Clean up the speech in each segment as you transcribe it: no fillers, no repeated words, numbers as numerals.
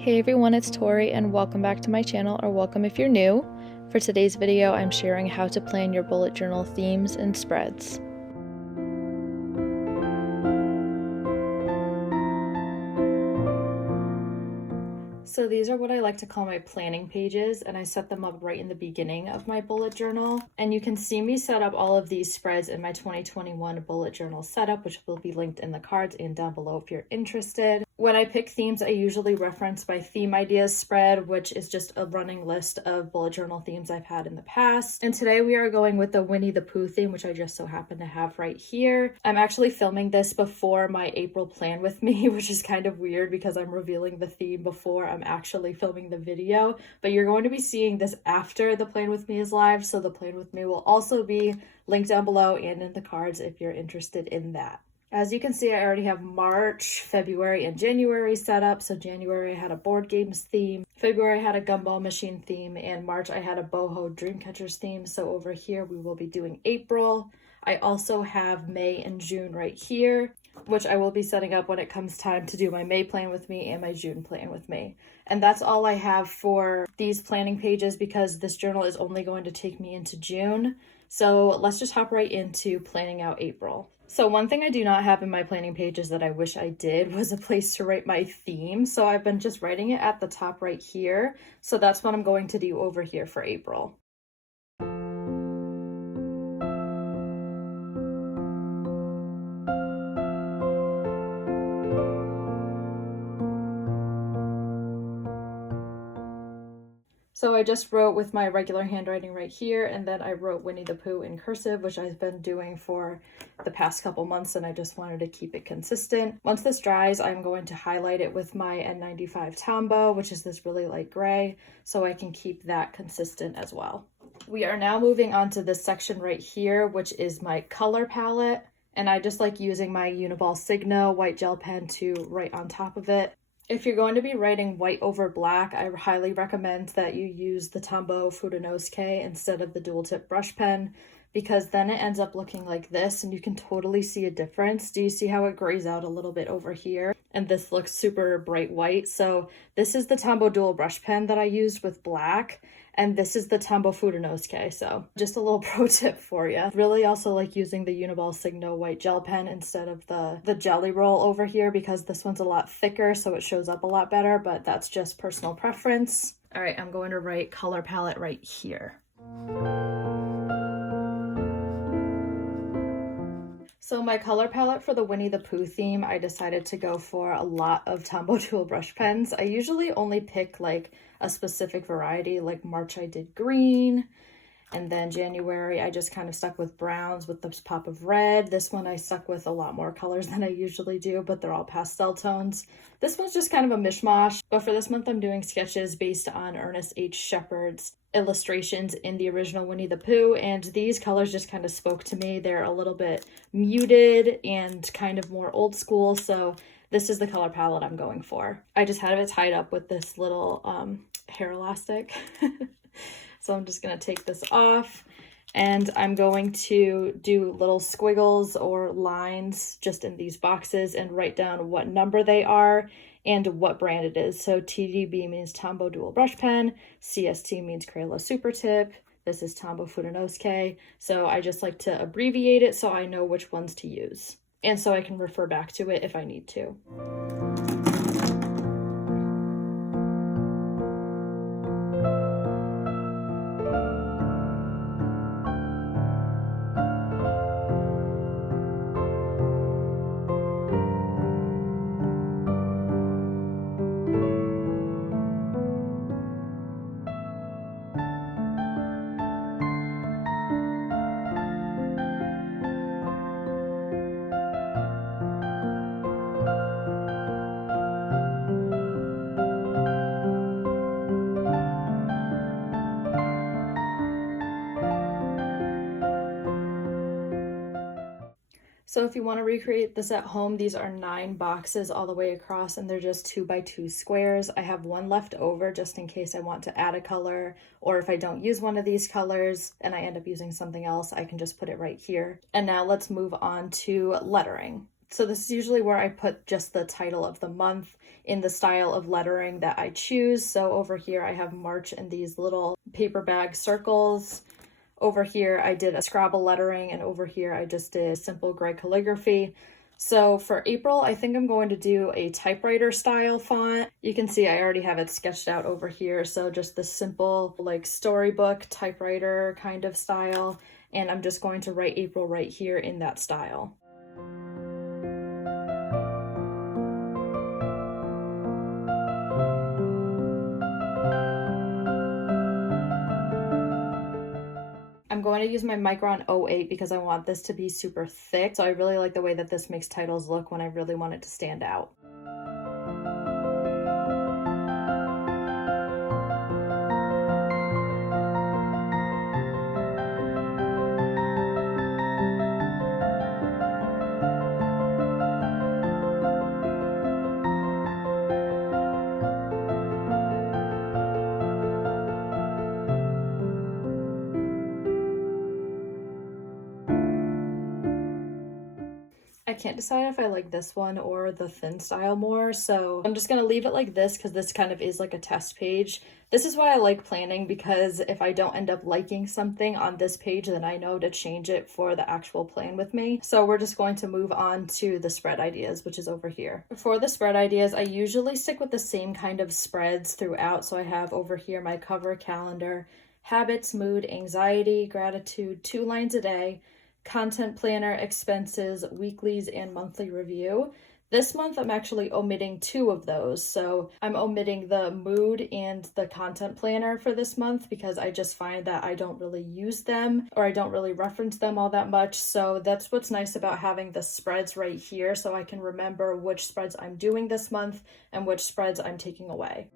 Hey everyone, it's Tori and welcome back to my channel, or welcome if you're new. For today's video, I'm sharing how to plan your bullet journal themes and spreads. So these are what I like to call my planning pages, and I set them up right in the beginning of my bullet journal. And you can see me set up all of these spreads in my 2021 bullet journal setup, which will be linked in the cards and down below if you're interested. When I pick themes, I usually reference my theme ideas spread, which is just a running list of bullet journal themes I've had in the past. And today we are going with the Winnie the Pooh theme, which I just so happen to have right here. I'm actually filming this before my April plan with me, which is kind of weird because I'm revealing the theme before I'm actually filming the video. But you're going to be seeing this after the plan with me is live, so the plan with me will also be linked down below and in the cards if you're interested in that. As you can see, I already have March, February, and January set up. So January I had a board games theme, February I had a gumball machine theme, and March I had a boho dreamcatchers theme. So over here we will be doing April. I also have May and June right here, which I will be setting up when it comes time to do my May plan with me and my June plan with me. And that's all I have for these planning pages because this journal is only going to take me into June. So let's just hop right into planning out April. So one thing I do not have in my planning pages that I wish I did was a place to write my theme. So I've been just writing it at the top right here. So that's what I'm going to do over here for April. So I just wrote with my regular handwriting right here, and then I wrote Winnie the Pooh in cursive, which I've been doing for the past couple months, and I just wanted to keep it consistent. Once this dries, I'm going to highlight it with my N95 tombow, which is this really light gray, so I can keep that consistent as well. We are now moving on to this section right here, which is my color palette, and I just like using my Uniball Signo white gel pen to write on top of it. If you're going to be writing white over black, I highly recommend that you use the Tombow Fudenosuke instead of the dual tip brush pen, because then it ends up looking like this and you can totally see a difference. Do you see how it grays out a little bit over here? And this looks super bright white. So this is the Tombow dual brush pen that I used with black, and this is the Tombow Fudenosuke. So just a little pro tip for you. Really also like using the Uniball Signo white gel pen instead of the Jelly Roll over here because this one's a lot thicker so it shows up a lot better, but that's just personal preference. All right, I'm going to write color palette right here. So my color palette for the Winnie the Pooh theme, I decided to go for a lot of Tombow dual brush pens. I usually only pick like a specific variety, like March I did green, and then January I just kind of stuck with browns with this pop of red. This one I stuck with a lot more colors than I usually do, but they're all pastel tones. This one's just kind of a mishmash, but for this month I'm doing sketches based on Ernest H. Shepard's illustrations in the original Winnie the Pooh, and these colors just kind of spoke to me. They're a little bit muted and kind of more old school, so this is the color palette I'm going for. I just had it tied up with this little hair elastic. So I'm just going to take this off, and I'm going to do little squiggles or lines just in these boxes and write down what number they are and what brand it is. So TDB means Tombow Dual Brush Pen, CST means Crayola Super Tip, this is Tombow Fudenosuke. So I just like to abbreviate it so I know which ones to use, and so I can refer back to it if I need to. So if you want to recreate this at home, these are 9 boxes all the way across, and they're just 2x2 squares. I have one left over just in case I want to add a color, or if I don't use one of these colors and I end up using something else, I can just put it right here. And now let's move on to lettering. So this is usually where I put just the title of the month in the style of lettering that I choose. So over here I have March in these little paper bag circles. Over here I did a Scrabble lettering, and over here I just did simple gray calligraphy. So for April, I think I'm going to do a typewriter style font. You can see I already have it sketched out over here. So just the simple like storybook typewriter kind of style. And I'm just going to write April right here in that style. I'm going to use my Micron 08 because I want this to be super thick. So I really like the way that this makes titles look when I really want it to stand out. I can't decide if I like this one or the thin style more, so I'm just gonna leave it like this because this kind of is like a test page. This is why I like planning, because if I don't end up liking something on this page, then I know to change it for the actual plan with me. So we're just going to move on to the spread ideas, which is over here. For the spread ideas, I usually stick with the same kind of spreads throughout. So I have over here my cover calendar, habits, mood, anxiety, gratitude, 2 lines a day, content planner, expenses, weeklies, and monthly review. This month I'm actually omitting 2 of those. So I'm omitting the mood and the content planner for this month because I just find that I don't really use them, or I don't really reference them all that much. So that's what's nice about having the spreads right here, so I can remember which spreads I'm doing this month and which spreads I'm taking away.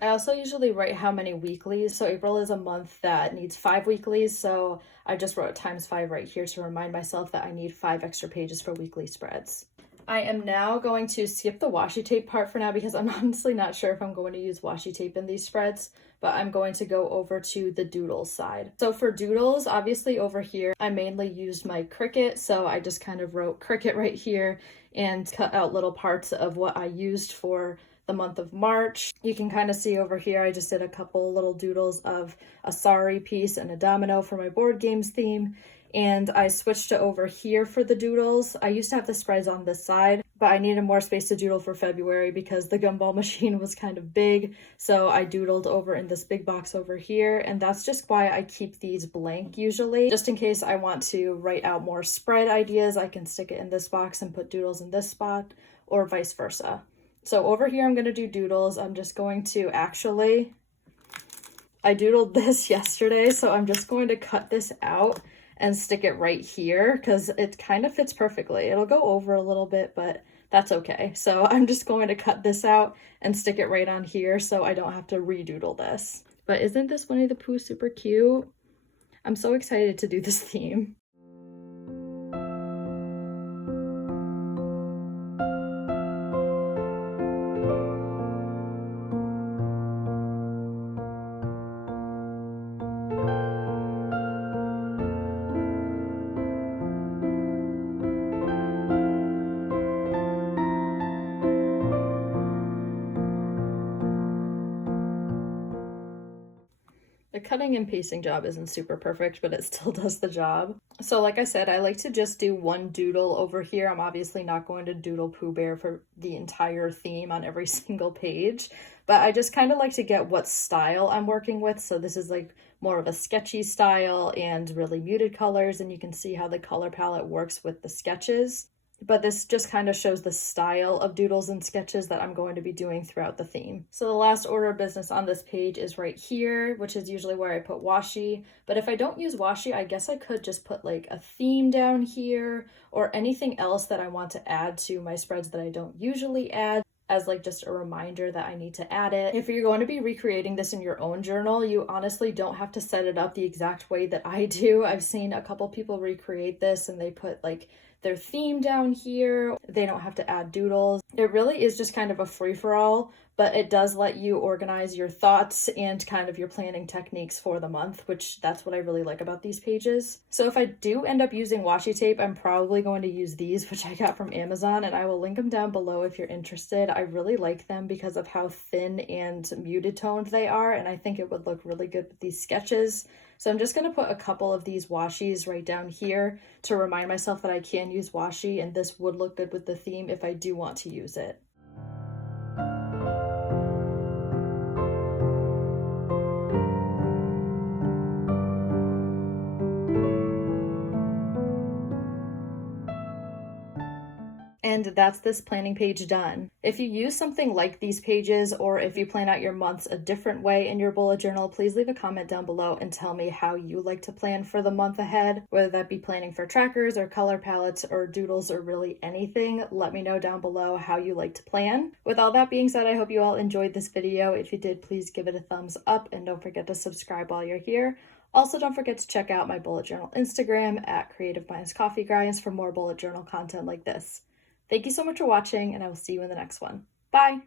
I also usually write how many weeklies. So April is a month that needs 5 weeklies. So I just wrote ×5 right here to remind myself that I need 5 extra pages for weekly spreads. I am now going to skip the washi tape part for now because I'm honestly not sure if I'm going to use washi tape in these spreads, but I'm going to go over to the doodles side. So for doodles, obviously over here, I mainly used my Cricut. So I just kind of wrote Cricut right here and cut out little parts of what I used for the month of March. You can kind of see over here, I just did a couple little doodles of a sorry piece and a domino for my board games theme. And I switched to over here for the doodles. I used to have the spreads on this side, but I needed more space to doodle for February because the gumball machine was kind of big. So I doodled over in this big box over here. And that's just why I keep these blank usually. Just in case I want to write out more spread ideas, I can stick it in this box and put doodles in this spot, or vice versa. So over here, I'm going to do doodles. I'm just going to I doodled this yesterday, so I'm just going to cut this out and stick it right here because it kind of fits perfectly. It'll go over a little bit, but that's okay. So I'm just going to cut this out and stick it right on here so I don't have to redoodle this. But isn't this Winnie the Pooh super cute? I'm so excited to do this theme. The cutting and pasting job isn't super perfect, but it still does the job. So like I said, I like to just do one doodle over here. I'm obviously not going to doodle Pooh Bear for the entire theme on every single page, but I just kind of like to get what style I'm working with. So this is like more of a sketchy style and really muted colors, and you can see how the color palette works with the sketches. But this just kind of shows the style of doodles and sketches that I'm going to be doing throughout the theme. So the last order of business on this page is right here, which is usually where I put washi. But if I don't use washi, I guess I could just put like a theme down here or anything else that I want to add to my spreads that I don't usually add. as like just a reminder that I need to add it. If you're going to be recreating this in your own journal, you honestly don't have to set it up the exact way that I do. I've seen a couple people recreate this and they put like their theme down here. They don't have to add doodles. It really is just kind of a free-for-all, but it does let you organize your thoughts and kind of your planning techniques for the month, which that's what I really like about these pages. So if I do end up using washi tape, I'm probably going to use these, which I got from Amazon, and I will link them down below if you're interested. I really like them because of how thin and muted toned they are, and I think it would look really good with these sketches. So I'm just going to put a couple of these washis right down here to remind myself that I can use washi, and this would look good with the theme if I do want to use it. And that's this planning page done. If you use something like these pages, or if you plan out your months a different way in your bullet journal, please leave a comment down below and tell me how you like to plan for the month ahead, whether that be planning for trackers or color palettes or doodles or really anything. Let me know down below how you like to plan. With all that being said, I hope you all enjoyed this video. If you did, please give it a thumbs up and don't forget to subscribe while you're here. Also, don't forget to check out my bullet journal Instagram at creative-coffee-grinds for more bullet journal content like this. Thank you so much for watching, and I will see you in the next one. Bye!